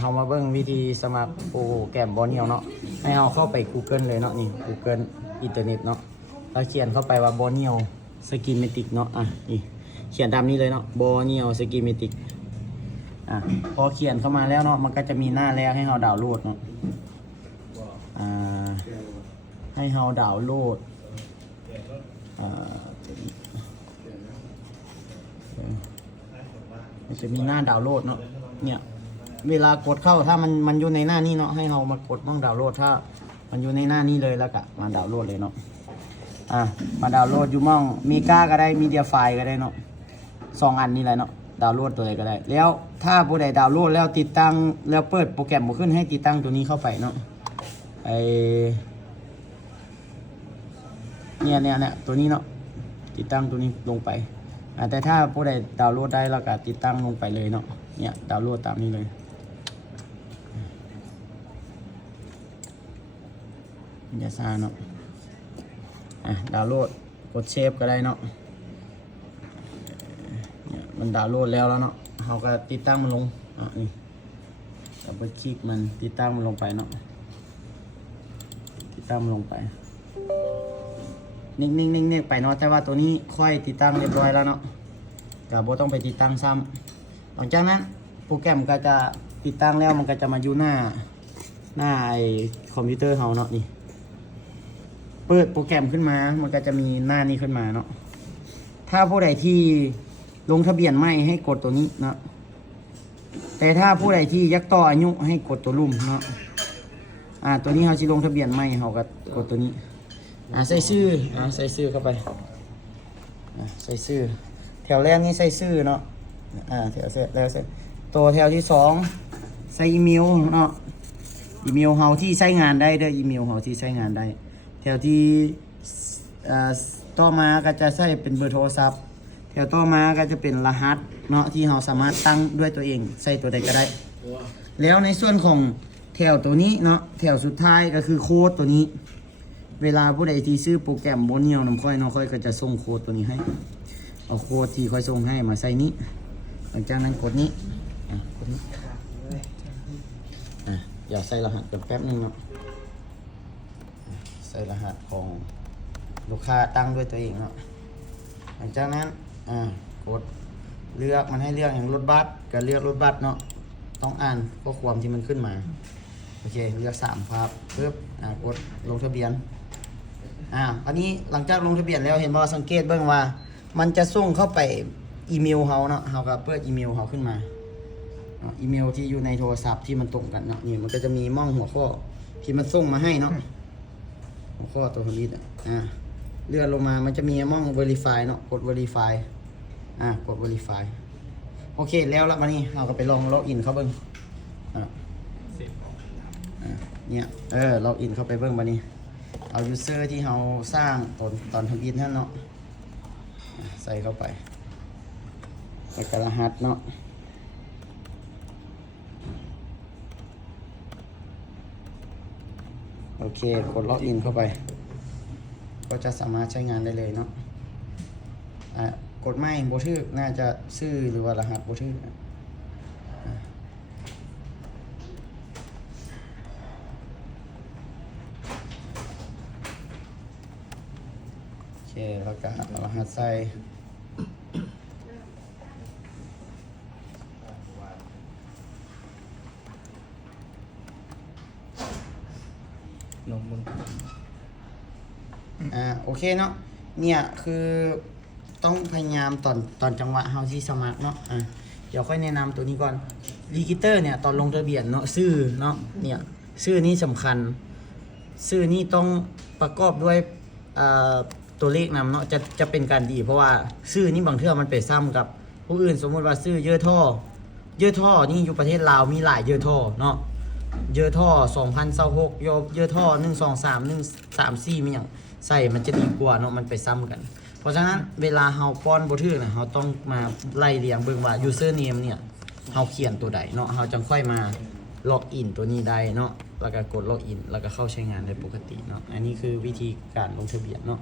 เรามาเบิ่งวิธีสมัครโปรแกรมบอเนียวเนาะให้เราเข้าไป Google เลยเนาะนี่ Google อินเทอร์เน็ตเนาะเราเขียนเข้าไปว่าบอเนียวสกินเมติกเนาะนี่เขียนตามนี้เลยเนาะบอเนียวสกินเมติกพอเขียนเข้ามาแล้วเนาะมันก็จะมีหน้าแรกให้เราดาวน์โหลดเนาะให้เราดาวน์โหลดมันจะมีหน้าดาวน์โหลดเนาะเนี่ยเวลากดเข้าถ้ามันอยู่ในหน้านี้เนาะให้เรามากดมั่งดาวน์โหลดถ้ามันอยู่ในหน้านี้เลยแล้วก็มาดาวน์โหลดเลยเนาะมาดาวน์โหลดอยู่มั่งมีก้าก็ได้มีเดียไฟล์ก็ได้เนาะ2 อันนี้แหละเนาะดาวน์โหลดตัวใดก็ได้แล้วถ้าผู้ใดดาวน์โหลดแล้วติดตั้งแล้วเปิดโปรแกรมมาขึ้นให้ติดตั้งตัวนี้เข้าไปเนาะเนี่ยตัวนี้เนาะติดตั้งตัวนี้ลงไปแต่ถ้าผู้ใดดาวน์โหลดได้แล้วก็ติดตั้งลงไปเลยเนาะเนี่ยดาวน์โหลดตามนี้เลยอย่าซ่าเนาะดาวน์โหลดกดเชฟก็ได้เนาะเนี่ยมันดาวน์โหลดแล้วเนาะเราก็ติดตั้งมันลงนี่ดับเบิลคลิกมันติดตั้งมันลงไปเนาะติดตั้งมันลงไปนิ่งไปเนาะแต่ว่าตัวนี้ค่อยติดตั้งเรียบร้อยแล้วเนาะก็บ่ต้องไปติดตั้งซ้ำหลังจากนั้นโปรแกรมก็จะติดตั้งแล้วมันก็จะมาอยู่หน้าไอคอมพิวเตอร์เราเนาะนี่เปิดโปรแกรมขึ้นมามันก็จะมีหน้านี้ขึ้นมาเนาะถ้าผู้ใดที่ลงทะเบียนใหม่ให้กดตัวนี้เนาะแต่ถ้าผู้ใดที่ยักต่ออายุให้กดตัวลุ่มเนาะตัวนี้เราจะลงทะเบียนใหม่เราก็กดตัวนี้ใส่ชื่อใส่ชื่อเข้าไปใส่ชื่อแถวแรกนี่ใส่ชื่อเนาะแถวเสร็จแล้วตัวแถวที่2ใส่อีเมลเนาะอีเมลเฮาที่ใช้งานได้เด้ออีเมลเฮาที่ใช้งานได้แถวที่ต่อมาก็จะใช้เป็นเบอร์โทรศัพท์แถวต่อมาก็จะเป็นรหัสเนาะที่เราสามารถตั้งด้วยตัวเองใส่ตัวใดก็ได้แล้วในส่วนของแถวตัวนี้เนาะแถวสุดท้ายก็คือโค้ดตัวนี้เวลาผู้ใดที่ซื้อโปรแกรมโบเนียวนำค่อยน้องค่อยก็จะส่งโค้ดตัวนี้ให้เอาโค้ดที่ค่อยส่งให้มาใส่นี้หลังจากนั้นกดนี้กดนี้อย่าใส่รหัสแป๊บนึงเนาะใส่รหัสของลูกค้าตั้งด้วยตัวเองเนาะหลังจากนั้นกดเลือกมันให้เลือกอย่างรถบัสก็เลือกรถบัสเนาะต้องอ่านข้อความที่มันขึ้นมาโอเคเลือก3ครับปึ๊บกดลงทะเบียนอันนี้หลังจากลงทะเบียนแล้วเห็นว่าสังเกตเบิ่งว่ามันจะส่งเข้าไปอีเมลเฮาเนาะเฮาก็เปิดอีเมลเฮาขึ้นมาอีเมลที่อยู่ในโทรศัพท์ที่มันตรงกันเนาะนี่มันก็จะมีม่องหัวข้อที่มันส่งมาให้เนาะหัวข้อตัวผลิตเลื่อนลงมามันจะมีม่อง verify เนาะกด verify กด verify โอเคแล้ววันนี้เราก็ไปลองล็อกอินเข้าเบิ่งเนี่ยล็อกอินเข้าไปเบิ่งบัดนี้เอา user ที่เราสร้างตอนทำอินนั่นเนาะใส่เข้าไปแล้วก็รหัสเนาะโอเคกดล็อกอินเข้าไปก็จะสามารถใช้งานได้เลยเนาะกดไม่โบชื่อน่าจะชื่อหรือว่ารหัสโบชื่อโอเคแล้วก็รหัสใส่ลงมือโอเคเนาะเนี่ยคือต้องพยายามตอนจังหวะเฮาที่สมัครเนาะเดี๋ยวค่อยแนะนำตัวนี้ก่อนรีกิเตอร์เนี่ยตอนลงทะเบียนเนาะชื่อเนาะเนี่ยชื่อนี้สำคัญชื่อนี้ต้องประกอบด้วยตัวเลขนำเนาะจะเป็นการดีเพราะว่าชื่อนี้บางเทื่อมันไปซ้ำกับผู้อื่นสมมติว่าชื่อเยอะท่อนี่อยู่ประเทศลาวมีหลายเยอะท่อเนาะเยอะท่อ2026เยอะท่อ123 134มีอย่างใส่มันจะดีกว่าเนาะมันไปซ้ำกันเพราะฉะนั้นเวลาเฮาป้อนบ่ถูกนะเฮาต้องมาไล่เรียงเบิ่งว่า user name เนี่ยเฮาเขียนตัวใดเนาะเฮาจังค่อยมาล็อกอินตัวนี้ได้เนาะแล้วก็กดล็อกอินแล้วก็เข้าใช้งานได้ปกติเนาะอันนี้คือวิธีการลงทะเบียนเนาะ